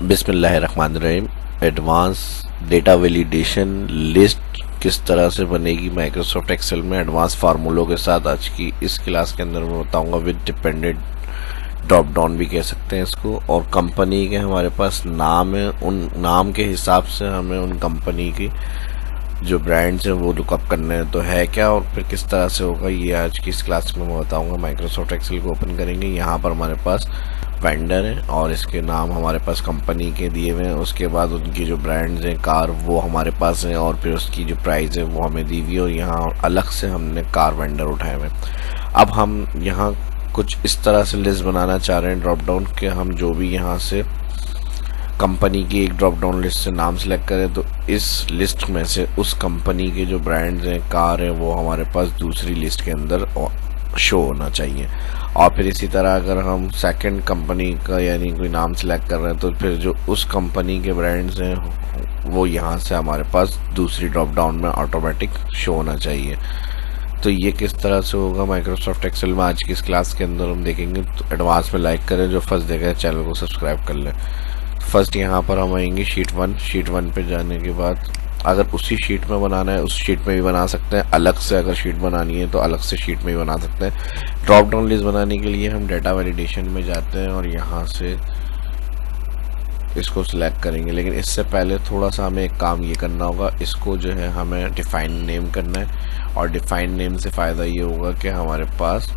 बिस्मिल्लाहिर्रहमानिर्रहीम। Advance data validation list किस तरह से बनेगी माइक्रोसॉफ्ट एक्सेल में एडवांस फार्मूलों के साथ, आज की इस क्लास के अंदर मैं बताऊंगा। विद डिपेंडेंट ड्रॉप डाउन भी कह सकते हैं इसको। और कंपनी के हमारे पास नाम है, उन नाम के हिसाब से हमें उन कंपनी की जो ब्रांड्स हैं वो लुकअप करने हैं तो है क्या और फिर किस तरह से होगा, ये आज की इस क्लास में मैं बताऊंगा। माइक्रोसॉफ्ट एक्सेल को ओपन करेंगे, यहाँ पर हमारे पास वेंडर है और इसके नाम हमारे पास कंपनी के दिए हुए हैं। उसके बाद उनकी जो ब्रांड्स हैं कार वो हमारे पास हैं और फिर उसकी जो प्राइस है वो हमें दी हुई है और यहाँ अलग से हमने कार वेंडर उठाए हुए हैं। अब हम यहाँ कुछ इस तरह से लिस्ट बनाना चाह रहे हैं ड्रॉप डाउन के, हम जो भी यहाँ से कंपनी की एक ड्रॉप डाउन लिस्ट से नाम सेलेक्ट करें तो इस लिस्ट में से उस कंपनी के जो ब्रांड्स हैं कार हैं वो हमारे पास दूसरी लिस्ट के अंदर शो होना चाहिए। और फिर इसी तरह अगर हम सेकंड कंपनी का यानी कोई नाम सेलेक्ट कर रहे हैं तो फिर जो उस कंपनी के ब्रांड्स हैं वो यहाँ से हमारे पास दूसरी ड्रॉप डाउन में ऑटोमेटिक शो होना चाहिए। तो ये किस तरह से होगा माइक्रोसॉफ्ट एक्सेल में आज की इस क्लास के अंदर हम देखेंगे। तो एडवांस में लाइक करें, जो फर्स्ट देखें चैनल को सब्सक्राइब कर लें। फर्स्ट यहाँ पर हम आएंगे शीट वन पे जाने के बाद अगर उसी शीट में बनाना है उस शीट में भी बना सकते हैं, अलग से अगर शीट बनानी है तो अलग से शीट में भी बना सकते हैं। ड्रॉप डाउन लिस्ट बनाने के लिए हम डेटा वैलिडेशन में जाते हैं और यहाँ से इसको सिलेक्ट करेंगे, लेकिन इससे पहले थोड़ा सा हमें एक काम ये करना होगा। इसको जो है हमें डिफाइन नेम करना है और डिफाइन नेम से फ़ायदा ये होगा कि हमारे पास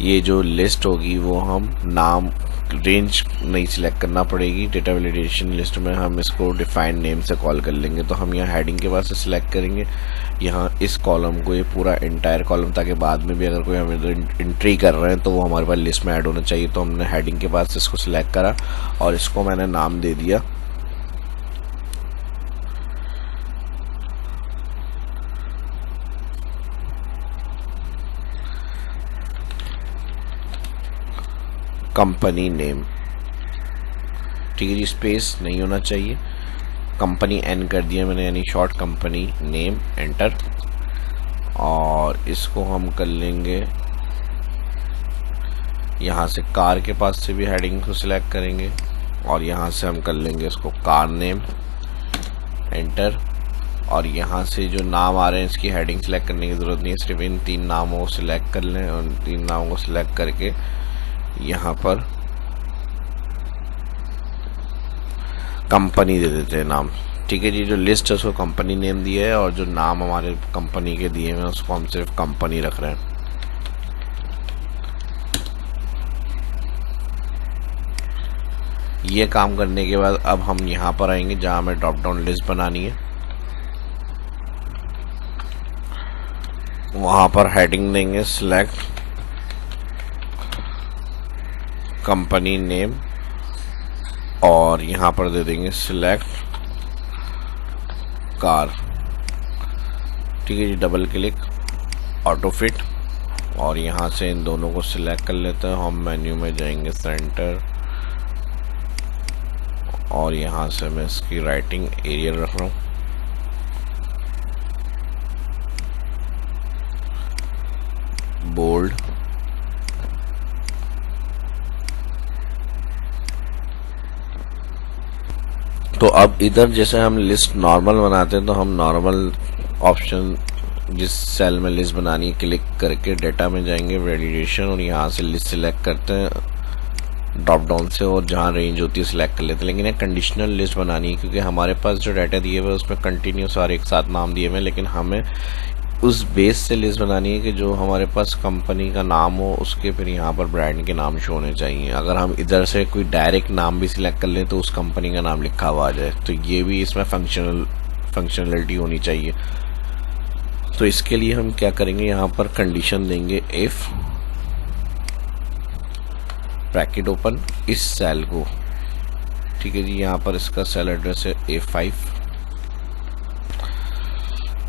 ये जो लिस्ट होगी वो हम नाम रेंज नहीं सिलेक्ट करना पड़ेगी। डेटा वैलिडेशन लिस्ट में हम इसको डिफाइन नेम से कॉल कर लेंगे। तो हम यहाँ हेडिंग के बाद से सिलेक्ट करेंगे यहाँ इस कॉलम को, ये पूरा इंटायर कॉलम, ताकि बाद में भी अगर कोई हमें एंट्री कर रहे हैं तो वो हमारे पास लिस्ट में ऐड होना चाहिए। तो हमने हेडिंग के बाद से इसको सिलेक्ट करा और इसको मैंने नाम दे दिया कंपनी नेम। ठीक है जी, स्पेस नहीं होना चाहिए, कंपनी एन कर दिया मैंने यानी शॉर्ट कंपनी नेम, एंटर। और इसको हम कर लेंगे यहाँ से कार के पास से भी हेडिंग को सिलेक्ट करेंगे और यहाँ से हम कर लेंगे इसको कार नेम, एंटर। और यहाँ से जो नाम आ रहे हैं इसकी हेडिंग सेलेक्ट करने की ज़रूरत नहीं है, सिर्फ इन तीन नामों को सिलेक्ट कर लें और तीन नामों को सिलेक्ट करके यहाँ पर कंपनी दे देते हैं नाम। ठीक है जी, जो लिस्ट है उसको कंपनी नेम दिया है और जो नाम हमारे कंपनी के दिए हैं उसको हम सिर्फ कंपनी रख रहे हैं। ये काम करने के बाद अब हम यहाँ पर आएंगे जहाँ हमें ड्रॉप डाउन लिस्ट बनानी है, वहाँ पर हेडिंग देंगे सिलेक्ट कंपनी नेम और यहाँ पर दे देंगे सिलेक्ट कार। ठीक है जी, डबल क्लिक ऑटो फिट और यहाँ से इन दोनों को सिलेक्ट कर लेते हैं। हम मेन्यू में जाएंगे सेंटर और यहाँ से मैं इसकी राइटिंग एरियल रख रहा हूँ। बोल्ड तो अब इधर जैसे हम लिस्ट नॉर्मल बनाते हैं तो हम नॉर्मल ऑप्शन जिस सेल में लिस्ट बनानी है क्लिक करके डेटा में जाएंगे वैलिडेशन और यहाँ से लिस्ट सिलेक्ट करते हैं ड्रॉप डाउन से और जहाँ रेंज होती है सिलेक्ट कर लेते हैं। लेकिन एक कंडीशनल लिस्ट बनानी है क्योंकि हमारे पास जो डाटा दिए हुए उसमें कंटिन्यूस और एक साथ नाम दिए हुए हैं, लेकिन हमें उस बेस से लिस्ट बनानी है कि जो हमारे पास कंपनी का नाम हो उसके फिर यहाँ पर ब्रांड के नाम शो होने चाहिए। अगर हम इधर से कोई डायरेक्ट नाम भी सिलेक्ट कर लें तो उस कंपनी का नाम लिखा हुआ आ जाए, तो ये भी इसमें फंक्शनलिटी होनी चाहिए। तो इसके लिए हम क्या करेंगे, यहाँ पर कंडीशन देंगे इफ ब्रैकेट ओपन इस सेल को। ठीक है जी, यहाँ पर इसका सेल एड्रेस है A5,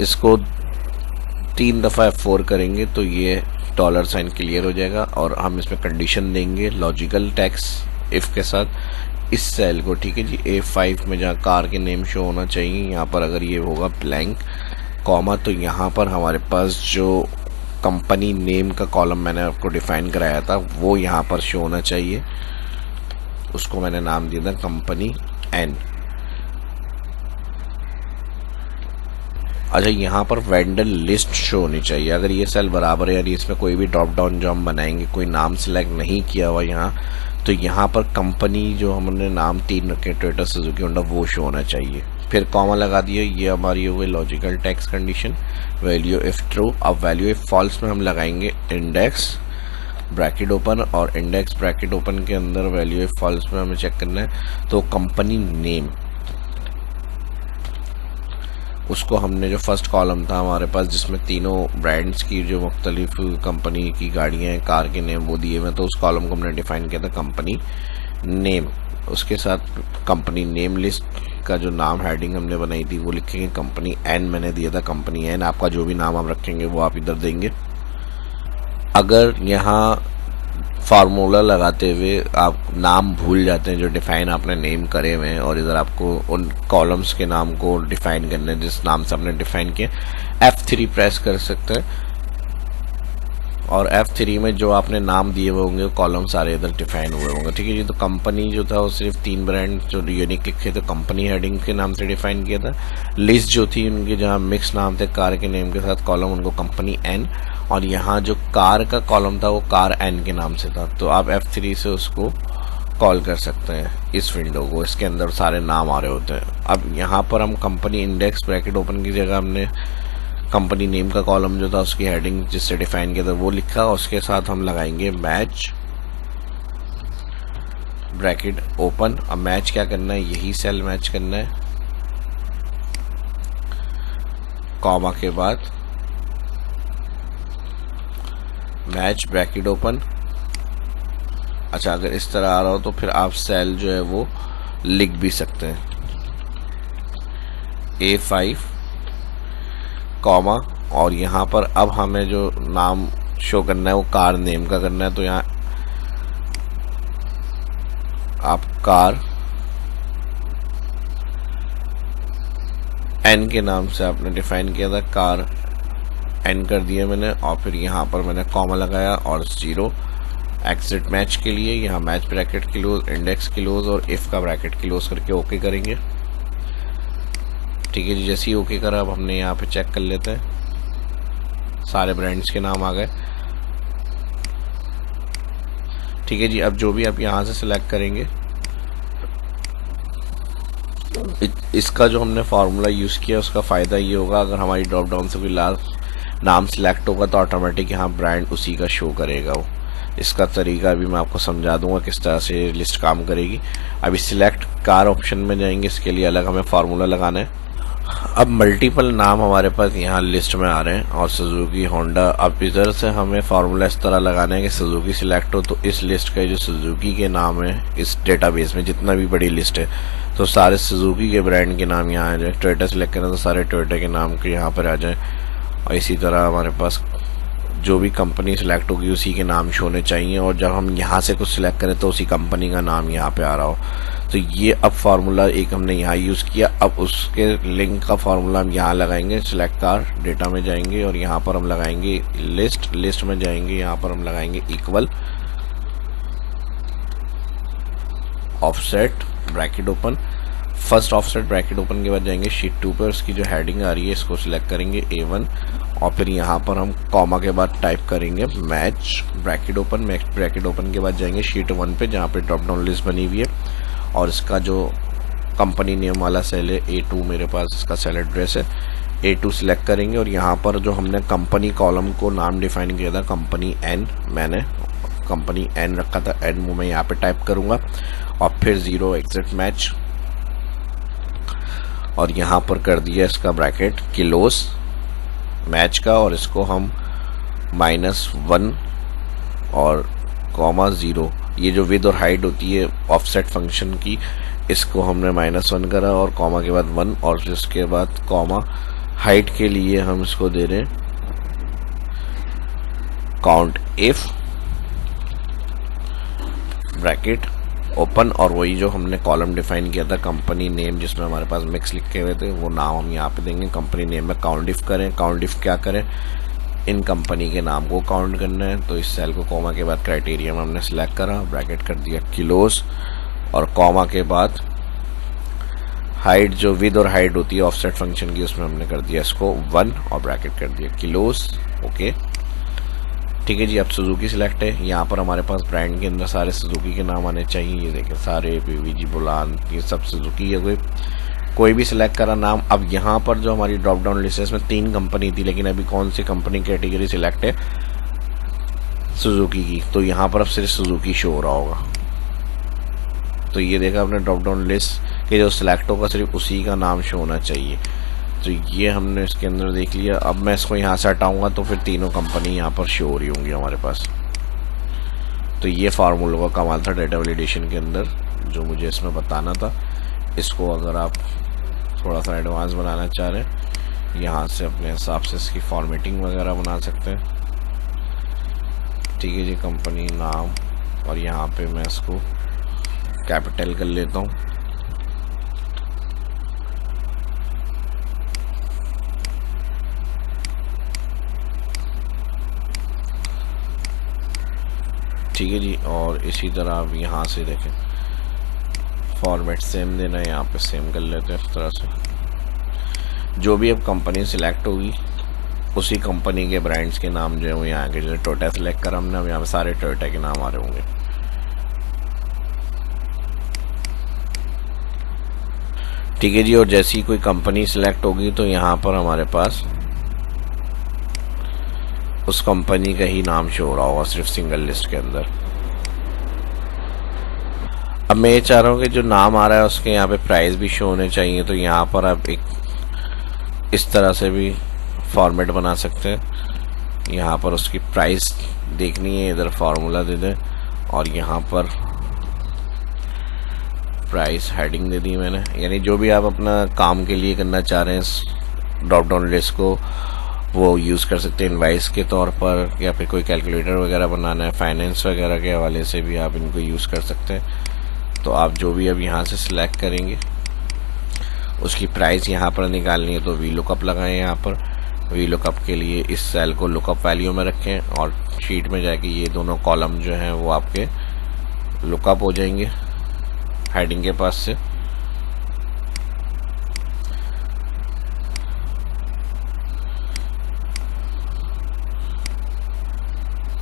इसको 3 दफ़ा F4 करेंगे तो ये डॉलर साइन क्लियर हो जाएगा और हम इसमें कंडीशन देंगे लॉजिकल टैक्स इफ़ के साथ इस सेल को। ठीक है जी, A5 में जहाँ कार के नेम शो होना चाहिए यहाँ पर अगर ये होगा ब्लैंक कॉमा तो यहाँ पर हमारे पास जो कंपनी नेम का कॉलम मैंने आपको डिफाइन कराया था वो यहाँ पर शो होना चाहिए। उसको मैंने नाम दिया था कंपनी एन। अच्छा, यहाँ पर वेंडर लिस्ट शो होनी चाहिए। अगर ये सेल बराबर है, यानी इसमें कोई भी ड्रॉप डाउन जो हम बनाएंगे कोई नाम सिलेक्ट नहीं किया हुआ यहाँ, तो यहाँ पर कंपनी जो हमने नाम 3 रखे टोयोटा सुजुकी होंडा वो शो होना चाहिए। फिर कॉमा लगा दिया, ये हमारी हो गई logical text condition. Value if true, अब वैल्यू इफ फॉल्स में हम लगाएंगे इंडेक्स ब्रैकेट ओपन, और इंडेक्स ब्रैकेट ओपन के अंदर वैल्यू इफ फॉल्स में हमें चेक करना है तो कंपनी नेम, उसको हमने जो फर्स्ट कॉलम था हमारे पास जिसमें तीनों ब्रांड्स की जो मुख्तलिफ कंपनी की गाड़ियाँ हैं, कार के नेम वो दिए हुए, तो उस कॉलम को हमने डिफाइन किया था कंपनी नेम। उसके साथ कंपनी नेम लिस्ट का जो नाम हेडिंग हमने बनाई थी वो लिखेंगे कंपनी एन, मैंने दिया था कंपनी एन। आपका जो भी नाम आप रखेंगे वो आप इधर देंगे। अगर यहाँ फार्मूला लगाते हुए आप नाम भूल जाते हैं जो डिफाइन आपने नेम करे हुए हैं, और इधर आपको उन कॉलम्स के नाम को डिफाइन करना है जिस नाम से आपने डिफाइन किया, F3 प्रेस कर सकते हैं, और F3 में जो आपने नाम दिए हुए होंगे कॉलम सारे इधर डिफाइन हुए होंगे। ठीक है जी। तो कंपनी जो था वो सिर्फ 3 ब्रांड जो यूनिक लिखे थे कंपनी हेडिंग के नाम से डिफाइन किया था। लिस्ट जो थी उनके जहाँ मिक्स नाम थे कार के नेम के साथ कॉलम, उनको कंपनी एन, और यहाँ जो कार का कॉलम था वो कार एन के नाम से था। तो आप F3 से उसको कॉल कर सकते हैं इस विंडो को, इसके अंदर सारे नाम आ रहे होते हैं। अब यहाँ पर हम कंपनी इंडेक्स ब्रैकेट ओपन की जगह हमने कंपनी नेम का कॉलम जो था उसकी हेडिंग जिससे डिफाइन किया था वो लिखा, उसके साथ हम लगाएंगे मैच ब्रैकेट ओपन। अब मैच क्या करना है, यही सेल मैच करना है, कॉमा के बाद मैच ब्रैकेट ओपन। अच्छा, अगर इस तरह आ रहा हो तो फिर आप सेल जो है वो लिख भी सकते हैं, A5 कॉमा, और यहाँ पर अब हमें जो नाम शो करना है वो कार नेम का करना है। तो यहाँ आप कार एन के नाम से आपने डिफाइन किया था, कार एन कर दिया मैंने, और फिर यहाँ पर मैंने कॉमा लगाया और 0 एग्जिट मैच के लिए, यहाँ match bracket close, index close और इफ का ब्रैकेट क्लोज करके ओके करेंगे। ठीक है जी। जैसे ही ओके करा अब हमने यहाँ पे चेक कर लेते हैं, सारे ब्रांड्स के नाम आ गए। ठीक है जी। अब जो भी आप यहाँ से सिलेक्ट करेंगे, इसका जो हमने फार्मूला यूज़ किया उसका फ़ायदा ये होगा, अगर हमारी ड्रॉप डाउन से कोई लास्ट नाम सिलेक्ट होगा तो ऑटोमेटिक यहाँ ब्रांड उसी का शो करेगा वो। इसका तरीका भी मैं आपको समझा दूंगा किस तरह से लिस्ट काम करेगी। अभी सिलेक्ट कार ऑप्शन में जाएंगे, इसके लिए अलग हमें फार्मूला लगाना है। अब मल्टीपल नाम हमारे पास यहाँ लिस्ट में आ रहे हैं और सुजुकी होंडा। अब इधर से हमें फार्मूला इस तरह लगाना है कि सुजुकी सिलेक्ट हो तो इस लिस्ट का जो सुजुकी के नाम है इस डेटाबेस में जितना भी बड़ी लिस्ट है तो सारे सुजुकी के ब्रांड के नाम यहाँ आ जाए। टोयोटा सिलेक्ट करें तो सारे टोयोटा के नाम के यहाँ पर आ जाए, और इसी तरह हमारे पास जो भी कंपनी सिलेक्ट होगी उसी के नाम शो होने चाहिए, और जब हम यहाँ से कुछ सिलेक्ट करें तो उसी कंपनी का नाम यहाँ पे आ रहा हो। तो ये अब फार्मूला एक हमने यहाँ यूज़ किया। अब उसके लिंक का फार्मूला हम यहाँ लगाएंगे, सिलेक्ट कार डेटा में जाएंगे और यहाँ पर हम लगाएंगे लिस्ट में जाएंगे, यहाँ पर हम लगाएंगे equal offset bracket open. First offset bracket open के बाद जाएंगे शीट 2 पर, उसकी जो हेडिंग आ रही है इसको सिलेक्ट करेंगे A1, और फिर यहाँ पर हम कॉमा के बाद टाइप करेंगे match bracket open. Match bracket open के बाद जाएंगे शीट 1 पे जहाँ पे ड्रॉप डाउन लिस्ट बनी हुई है, और इसका जो कंपनी नेम वाला सेल है A2 मेरे पास इसका सेल एड्रेस है, A2 सिलेक्ट करेंगे और यहाँ पर जो हमने कंपनी कॉलम को नाम डिफाइन किया था कंपनी एन, मैंने कंपनी एन रखा था, एन मैं यहाँ पे टाइप करूँगा और फिर 0 एग्जिट मैच, और यहाँ पर कर दिया इसका ब्रैकेट क्लोज मैच का, और इसको हम -1 और कॉमा 0, ये जो विद और हाइट होती है ऑफसेट फंक्शन की, इसको हमने -1 करा और कॉमा के बाद 1, और इसके बाद कॉमा हाइट के लिए हम इसको दे रहे हैं काउंट इफ ब्रैकेट ओपन, और वही जो हमने कॉलम डिफाइन किया था कंपनी नेम जिसमें हमारे पास मिक्स लिखे हुए थे वो नाम हम यहाँ पे देंगे। कंपनी नेम में काउंट इफ करें, काउंट इफ क्या करें, इन कंपनी के नाम को काउंट करना है। तो इस सेल को कॉमा के बाद क्राइटेरिया में हमने सिलेक्ट करा, ब्रैकेट कर दिया क्लोज, और कॉमा के बाद हाइट, जो विद और हाइट होती है ऑफसेट फंक्शन की, उसमें हमने कर दिया इसको 1 और ब्रैकेट कर दिया किलोस। ओके ठीक है जी। अब सुजुकी सिलेक्ट है। यहाँ पर हमारे पास ब्रांड के अंदर सारे सुजुकी के नाम आने चाहिए। ये देखें सारे पीवीजी, बुलान, ये सब सुजुकी है। कोई भी सिलेक्ट करा नाम। अब यहाँ पर जो हमारी ड्रॉप डाउन लिस्ट है इसमें 3 कंपनी थी, लेकिन अभी कौन सी कंपनी कैटेगरी सिलेक्ट है? सुजुकी की। तो यहाँ पर अब सिर्फ सुजुकी शो हो रहा होगा। तो ये देखा आपने ड्रॉप डाउन लिस्ट के जो सिलेक्ट होगा सिर्फ उसी का नाम शो होना चाहिए। तो ये हमने इसके अंदर देख लिया। अब मैं इसको यहाँ से हटाऊंगा तो फिर तीनों कंपनी यहाँ पर शो हो रही होंगी हमारे पास। तो ये फार्मूला का कमाल था डेटा वैलिडेशन के अंदर, जो मुझे इसमें बताना था। इसको अगर आप थोड़ा सा एडवांस बनाना चाह रहे हैं, यहाँ से अपने हिसाब से इसकी फॉर्मेटिंग वगैरह बना सकते हैं। ठीक है जी। कंपनी नाम, और यहाँ पे मैं इसको कैपिटल कर लेता हूँ। ठीक है जी। और इसी तरह आप यहाँ से देखें फॉर्मेट सेम देना है, यहाँ पे सेम कर लेते हैं इस तरह से। जो भी अब कंपनी सिलेक्ट होगी उसी कंपनी के ब्रांड्स के नाम जो है वो यहाँ के, जैसे टोयोटा सिलेक्ट करा हमने, अब यहाँ पे सारे टोयोटा के नाम आ रहे होंगे। ठीक है जी। और जैसी कोई कंपनी सिलेक्ट होगी तो यहाँ पर हमारे पास उस कंपनी का ही नाम शो हो रहा होगा सिर्फ सिंगल लिस्ट के अंदर। अब मैं ये चाह रहा हूँ कि जो नाम आ रहा है उसके यहाँ पे प्राइस भी शो होने चाहिए। तो यहाँ पर आप एक इस तरह से भी फॉर्मेट बना सकते हैं। यहाँ पर उसकी प्राइस देखनी है, इधर फार्मूला दे दें और यहाँ पर प्राइस हेडिंग दे दी मैंने। यानी जो भी आप अपना काम के लिए करना चाह रहे हैं ड्रॉप डाउन लिस्ट को, वो यूज़ कर सकते हैं इनवाइस के तौर पर, या फिर कोई कैलकुलेटर वगैरह बनाना है फाइनेंस वगैरह के हवाले से भी आप इनको यूज़ कर सकते हैं। तो आप जो भी अब यहाँ से सिलेक्ट करेंगे उसकी प्राइस यहाँ पर निकालनी है तो वी लुकअप लगाएं। यहाँ पर वी लुकअप के लिए इस सेल को लुकअप वैल्यू में रखें और शीट में जाके ये दोनों कॉलम जो हैं वो आपके लुकअप हो जाएंगे हेडिंग के पास से।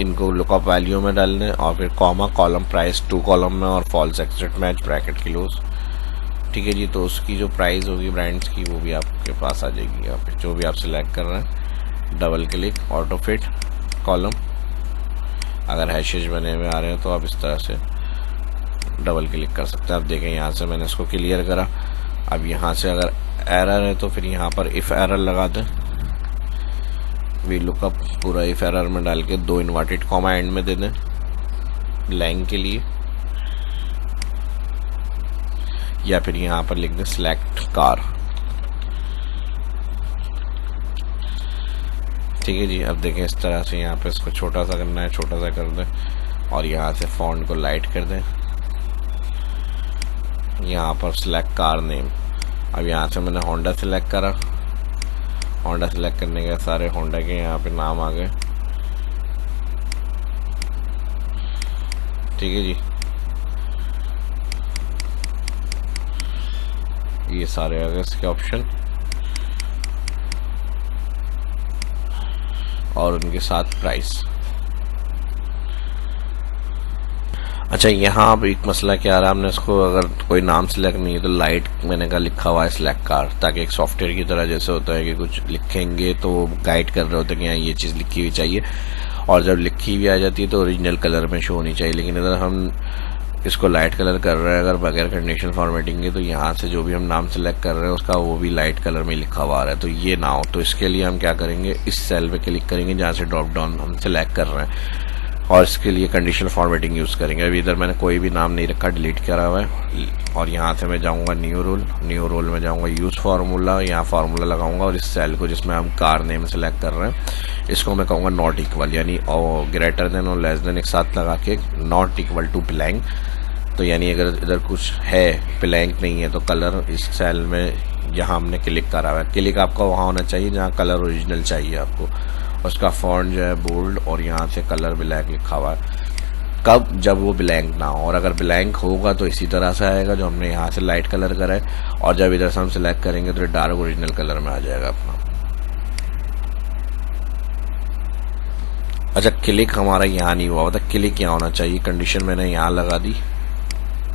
इनको लुकअप वैल्यू में डाल दें और फिर कॉमा, कॉलम प्राइस 2 कॉलम में और फॉल्स एक्सेट मैच ब्रैकेट क्लोज। ठीक है जी। तो उसकी जो प्राइस होगी ब्रांड्स की वो भी आपके पास आ जाएगी। यहाँ पे जो भी आप सिलेक्ट कर रहे हैं double click, auto fit column. अगर हैशेज बने हुए आ रहे हैं तो आप इस तरह से डबल क्लिक कर सकते हैं। आप देखें यहाँ से मैंने इसको क्लियर करा। अब यहाँ से अगर एरर है तो फिर यहाँ पर इफ़ एरर लगा दें। वी लुकअप पूरा इफ एरर में डाल के 2 इन्वर्टेड कॉमा एंड में दे दें लैंग के लिए, या फिर यहाँ पर लिख दें सिलेक्ट कार। ठीक है जी। अब देखें इस तरह से यहाँ पे इसको छोटा सा करना है, छोटा सा कर दें और यहाँ से फॉन्ट को लाइट कर दें। यहाँ पर सिलेक्ट कार नेम। अब यहाँ से मैंने होंडा सिलेक्ट करा। होंडा सेलेक्ट करने के सारे होंडा के यहाँ पे नाम आ गए। ठीक है जी। ये सारे आ गए इसके ऑप्शन और उनके साथ प्राइस। अच्छा, यहाँ अब एक मसला क्या आ रहा है, हमने इसको अगर कोई नाम सिलेक्ट नहीं है तो लाइट मैंने कहा लिखा हुआ है सिलेक्ट कार, ताकि एक सॉफ्टवेयर की तरह जैसे होता है कि कुछ लिखेंगे तो गाइड कर रहे होते हैं कि यहाँ ये चीज़ लिखी हुई चाहिए, और जब लिखी हुई आ जाती है तो ओरिजिनल कलर में शो होनी चाहिए। लेकिन अगर हम इसको लाइट कलर कर रहे हैं अगर बगैर कंडीशनल फॉर्मेटिंग के, तो यहाँ से जो भी हम नाम सेलेक्ट कर रहे हैं उसका वो भी लाइट कलर में लिखा हुआ आ रहा है, तो ये ना हो। तो इसके लिए हम क्या करेंगे, इस सेल पे क्लिक करेंगे जहाँ से ड्रॉप डाउन हम सेलेक्ट कर रहे हैं और इसके लिए कंडीशनल फॉर्मेटिंग यूज़ करेंगे। अभी इधर मैंने कोई भी नाम नहीं रखा, डिलीट करा हुआ है, और यहाँ से मैं जाऊँगा न्यू रोल में जाऊँगा यूज़ फार्मूला, यहाँ फार्मूला लगाऊंगा और इस सेल को जिसमें हम कार नेम सेलेक्ट कर रहे हैं इसको मैं कहूँगा नॉट इक्वल, यानी और ग्रेटर देन और लेस देन एक साथ लगा के नॉट इक्वल टू ब्लैंक। तो यानी अगर इधर कुछ है ब्लैंक नहीं है तो कलर इस सेल में जहाँ हमने क्लिक करा हुआ है, क्लिक आपका वहाँ होना चाहिए जहाँ कलर ओरिजिनल चाहिए आपको, उसका फॉन्ट जो है बोल्ड और यहाँ से कलर ब्लैक लिखा हुआ है। कब? जब वो ब्लैंक ना हो, और अगर ब्लैंक होगा तो इसी तरह से आएगा जो हमने यहाँ से लाइट कलर करा है, और जब इधर से हम सिलेक्ट करेंगे तो डार्क ओरिजिनल कलर में आ जाएगा अपना। अच्छा, क्लिक हमारा यहाँ नहीं हुआ था, क्लिक यहाँ होना चाहिए। कंडीशन मैंने यहाँ लगा दी,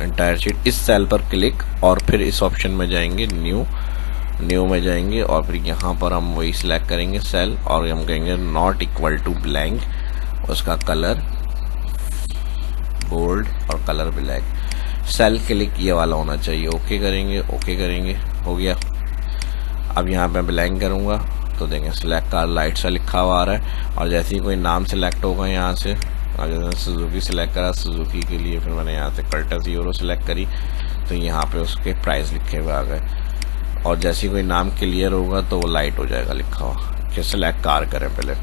एंटायर शीट, इस सेल पर क्लिक, और फिर इस ऑप्शन में जाएंगे न्यू में जाएंगे, और फिर यहाँ पर हम वही सिलेक्ट करेंगे सेल, और हम कहेंगे नॉट इक्वल टू ब्लैंक, उसका कलर बोल्ड और कलर ब्लैक। सेल क्लिक ये वाला होना चाहिए। ओके करेंगे, ओके करेंगे, हो गया। अब यहाँ पे ब्लैंक करूँगा तो देंगे सिलेक्ट कार, लाइट सा लिखा हुआ आ रहा है, और जैसे ही कोई नाम सिलेक्ट होगा यहाँ से, और जैसे सुजुकी सिलेक्ट करा, सुजुकी के लिए फिर मैंने यहाँ से कर्टस यूरो सिलेक्ट करी, तो यहाँ पे उसके प्राइस लिखे हुए आ गए, और जैसे ही कोई नाम क्लियर होगा तो वो लाइट हो जाएगा लिखा हुआ कि सिलेक्ट कार करें पहले।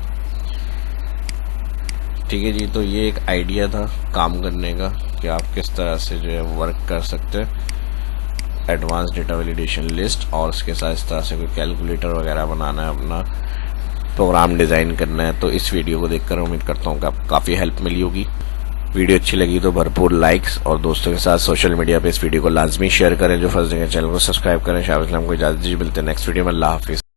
ठीक है जी, तो ये एक आइडिया था काम करने का कि आप किस तरह से जो है वर्क कर सकते हैं एडवांस डेटा वैलिडेशन लिस्ट, और उसके साथ इस तरह से कोई कैलकुलेटर वगैरह बनाना है, अपना प्रोग्राम डिज़ाइन करना है। तो इस वीडियो को देखकर उम्मीद करता हूँ कि आपको काफ़ी हेल्प मिली होगी। वीडियो अच्छी लगी तो भरपूर लाइक्स, और दोस्तों के साथ सोशल मीडिया पे इस वीडियो को लाजमी शेयर करें। जो फर्स्ट जगह चैनल को सब्सक्राइब करें। शाबाश नाम को इजाज़त दीजिए, मिलते हैं नेक्स्ट वीडियो में। अल्लाह हाफिज़।